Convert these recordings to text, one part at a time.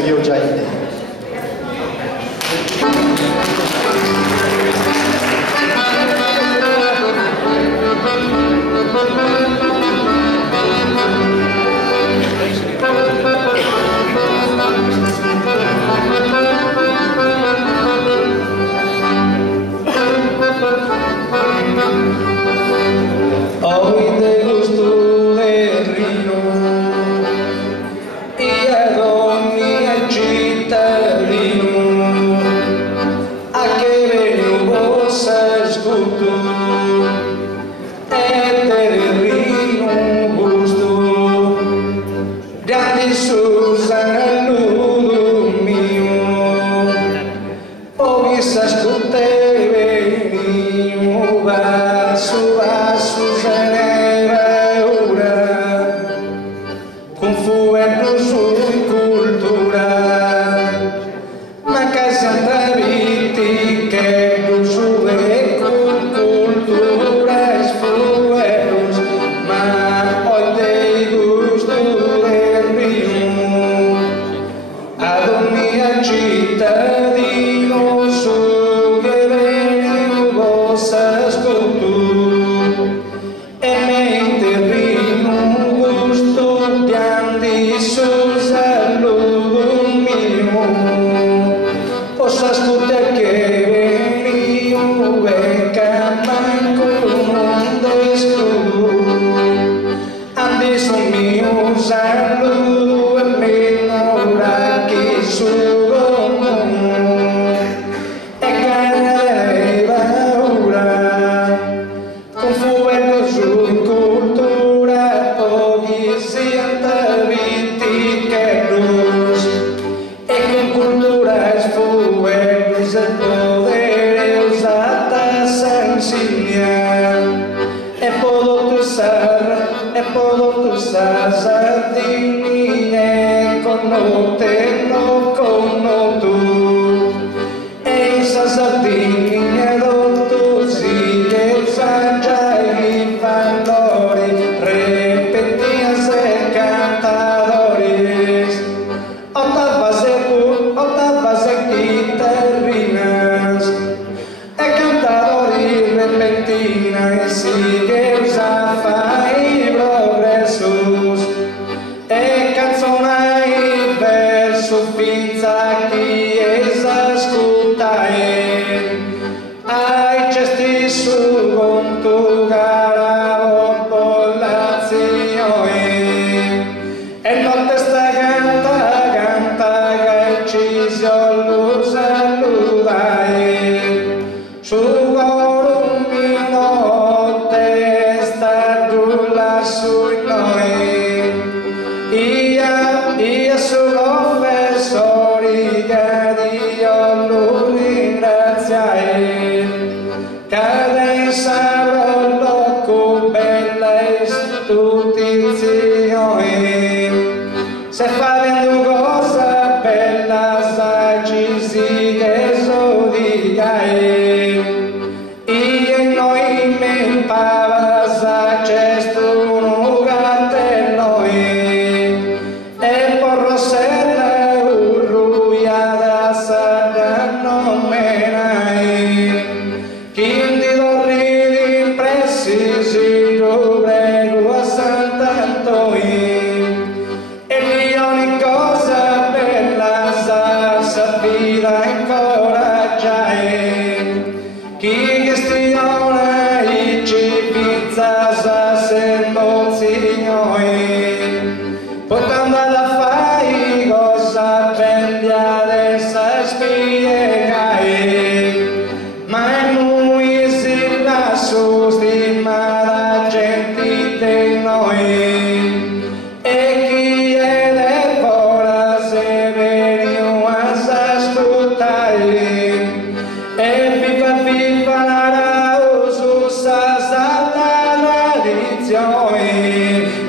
Segariu già in te. Hoy te gusto del río y a donde hay cittadino a che vengo s'ascolto e del río gusto grandi su saludo mio poi s'ascolte venio verso Repentina e Segariu fai progressos e canzonai verso finza chi esascoltai ai gesti su conto Gara popolazione e notte sta canta che ci si lo saludai su se facendo cosa bella saggi si che so di cae e noi me pavasa cesto un gattello e porro sella urruiada sada non menai quindi dorri impressi si lo prego a Sant'Antonio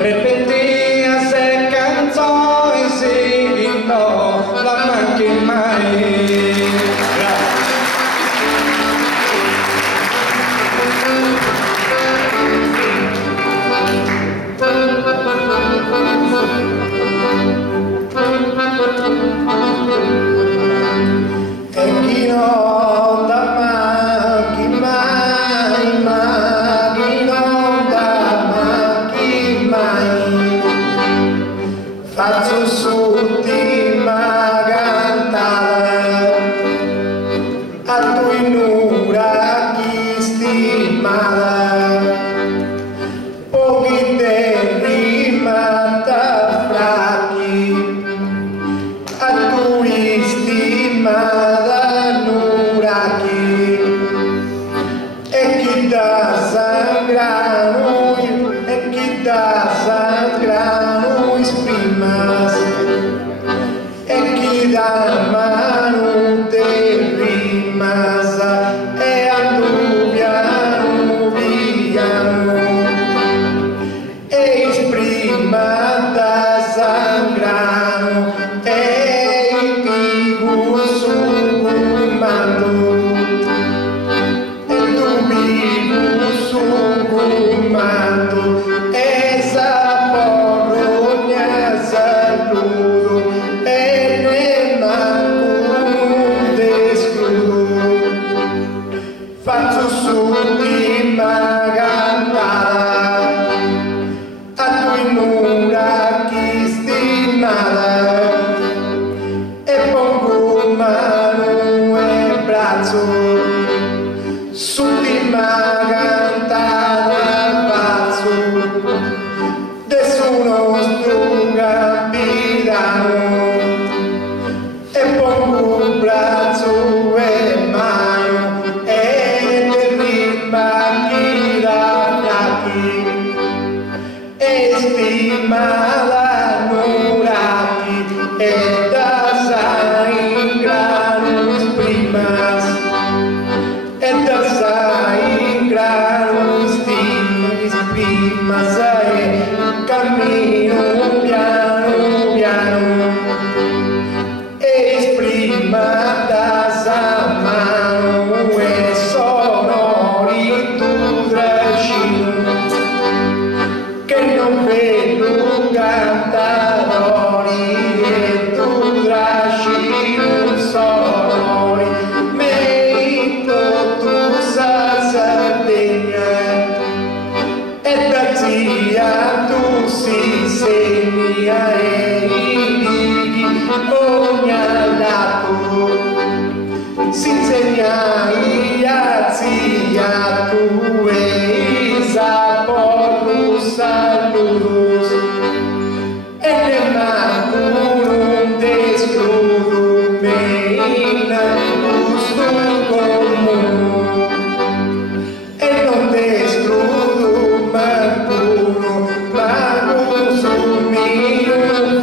Repentina se canzoni si no la manchi mai. Grazie. Nurachi, estimada Nurachi, estas hay granus primas, estas hay granus primas, hay camino piano piano, es prima das a mano e sonori tu trascino, che non vedo cantadori e tu trascino sonori, merito tu sa Sardegna e da zia tu si segna e i ogni lato si insegna a zia tu e saporus salutus e ne mancurum descrudum me in gustum commun e non descrudum purum ma gustum minum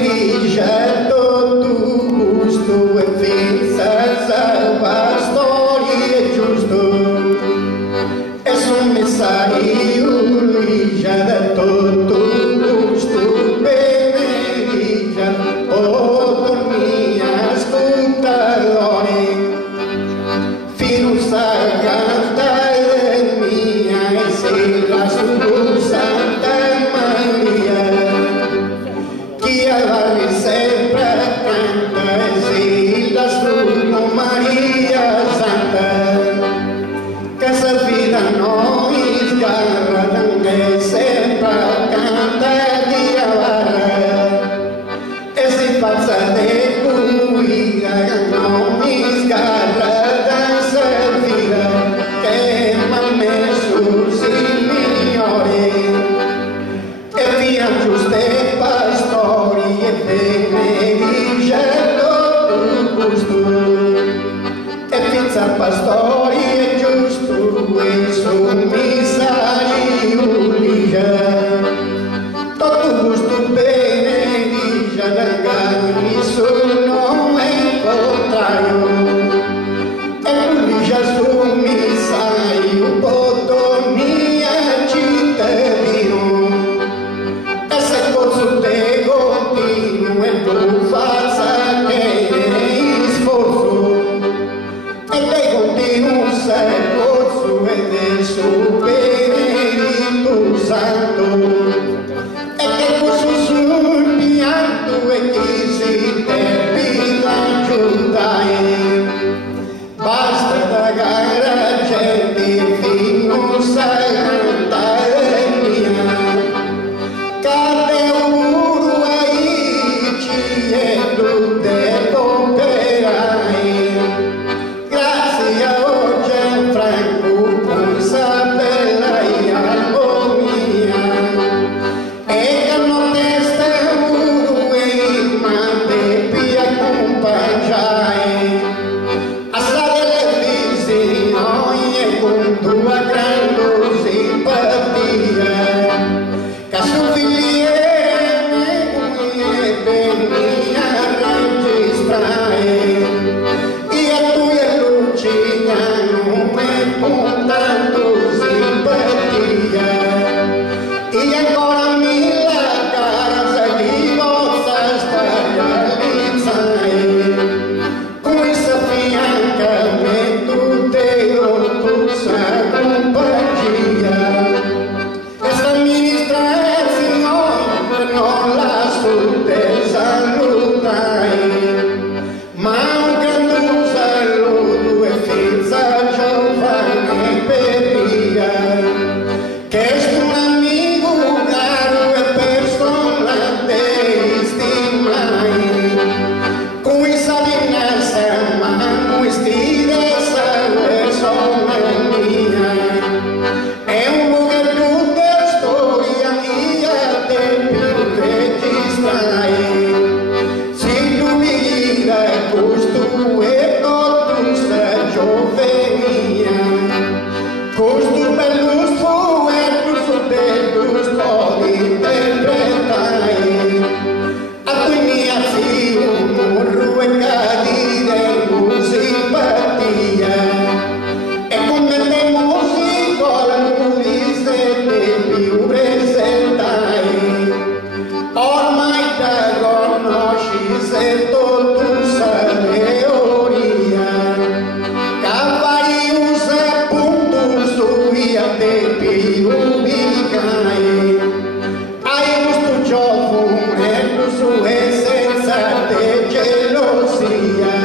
dice tu gusto e finza salva storie giusto e son messaggio dice da tutto gusto bene dice oh mia ascoltatori fino sa cantare mia e se la santa Maria chi avanti sempre canta e se la Maria Santa che servita a noi sgarra anche sempre canta di avarra e si pazza de cui non mi sgarra da servire che m'ha messo signore e via giuste pastori e benedicendo tu gusto e pizza pastori e giusto e sommissari ulica tutto gusto benedice ragazzi sono il contrario e ulica sommissari un po' mia cittadino e se posso te continuo e tu faccia che sforzo e te continuo se posso ed su benedito santo e che posso sul pianto e chi si te pila giudai basta da gara gente fino sai cantare mia Caddeo Murru e tutte comperai grazie a oggi Franco poi sapelai armonia e che non testa Murru e mante pia compaggiai a stare Efisio e con tua grande simpatia che su figli e venni a registrare io a tu e Lucina me con tanto simpatia io ancora mille casa di vostra storia realizzare questa fianca me tutte ottusa compagnia questa amministrazione non la sute salutai ma un grande saluto e finza giovane per via che è un amico caro e persona te stimai cui salinessa ma cui stiressa persona mia è un po' che tutta storia mia te più registrai si tu mi dai gusto e tu sta giovenia gusto bello sto e tu so te tu sto interpretai a cui mia zio Murru e Caddeo simpatia e come te musico se più presentai ormai da conosci se tu sa teoria cavalli usa punto stui a te più ubicai hai gusto gioco e tu su senza te gelosia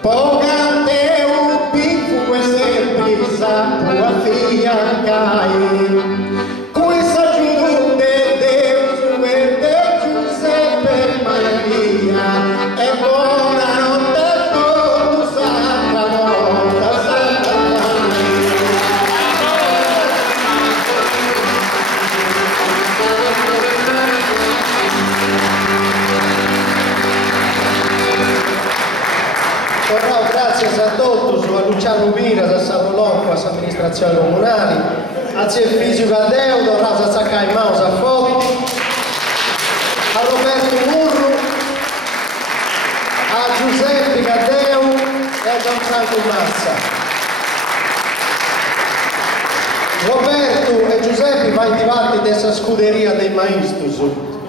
poca te un picco e sempre sapo affiancai questa giunte Dio e te Giuseppe Maria e buonanotte a tutti santa volta santa grazie a tutti a Luciano Mira da Savolocco a amministrazione comunale a Efisio Caddeo da Rasa Saccai Mausa a Roberto Murru Franco Massa. Roberto e Giuseppe vanno avanti dessa scuderia dei maestros.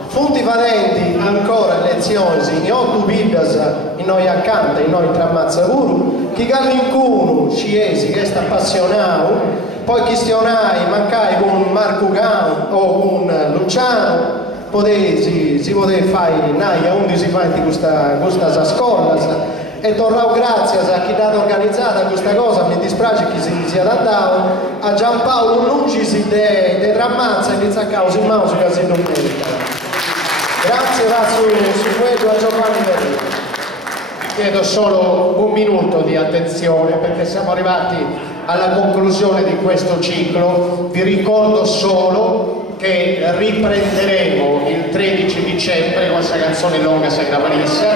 Funti valenti ancora lezioni in 8 bibbas in noi accanto, in noi tramazza Murru, chi gallincuno sciesi che sta appassionato, poi questionai mancai con Marco Gao o con Luciano, si poteva fare naia 11 fanti questa scuola e tornavo grazie a chi ha organizzata questa cosa. Mi dispiace che si sia adattato a Giampaolo Lungisi de Ramazza e inizia a causa in mouse che si non merita. Grazie, va su quello a Giovanni Verri. Chiedo solo un minuto di attenzione perché siamo arrivati alla conclusione di questo ciclo. Vi ricordo solo che riprenderemo il 13 dicembre con questa canzone lunga Sagravanissa,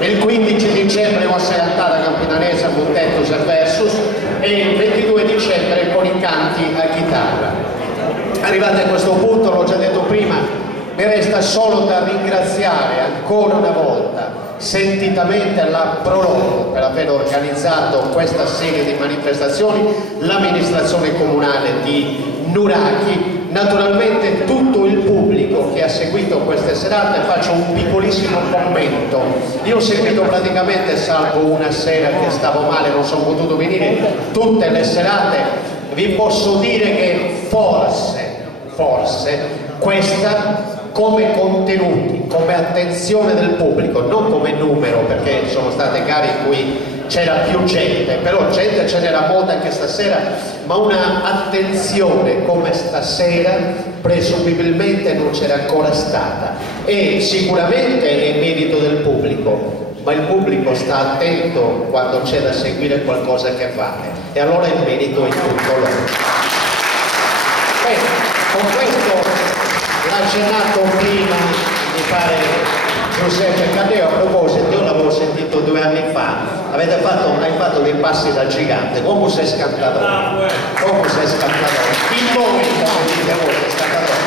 il 15 dicembre con questa cantata campidanese Furtei versus e il 22 dicembre con i canti a chitarra. Arrivati a questo punto, l'ho già detto prima, mi resta solo da ringraziare ancora una volta sentitamente la Prologo per aver organizzato questa serie di manifestazioni, l'amministrazione comunale di Nurachi, naturalmente tutto il pubblico che ha seguito queste serate. Faccio un piccolissimo commento. Io ho seguito praticamente, salvo una sera che stavo male, non sono potuto venire, tutte le serate. Vi posso dire che forse questa come contenuti, come attenzione del pubblico, non come numero, perché sono state gare in cui c'era più gente, però gente ce n'era molta anche stasera, ma una attenzione come stasera presumibilmente non c'era ancora stata, e sicuramente è merito del pubblico, ma il pubblico sta attento quando c'è da seguire qualcosa che vale, e allora il merito è tutto loro. Bene, con questo l'ha accennato prima, mi pare, Giuseppe Caddeo. A proposito, io l'avevo sentito 2 anni fa, hai fatto dei passi da gigante, come sei scantadore, in voi, come dite voi, scantadore.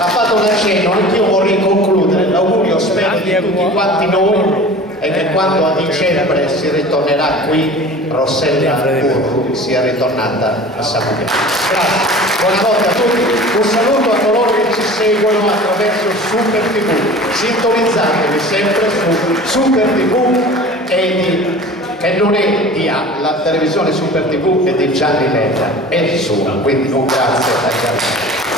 Ha fatto un accenno, anch'io vorrei concludere, l'augurio spero di tutti quanti noi è che quando a dicembre si ritornerà qui, Rossella Murru sia ritornata a Samudio. Grazie. Buonanotte a tutti, un saluto a coloro che ci seguono attraverso Super TV, sintonizzatevi sempre su Super TV che non è di la televisione Super TV è di Gianni Letta, è sua, quindi un grazie a Gianni.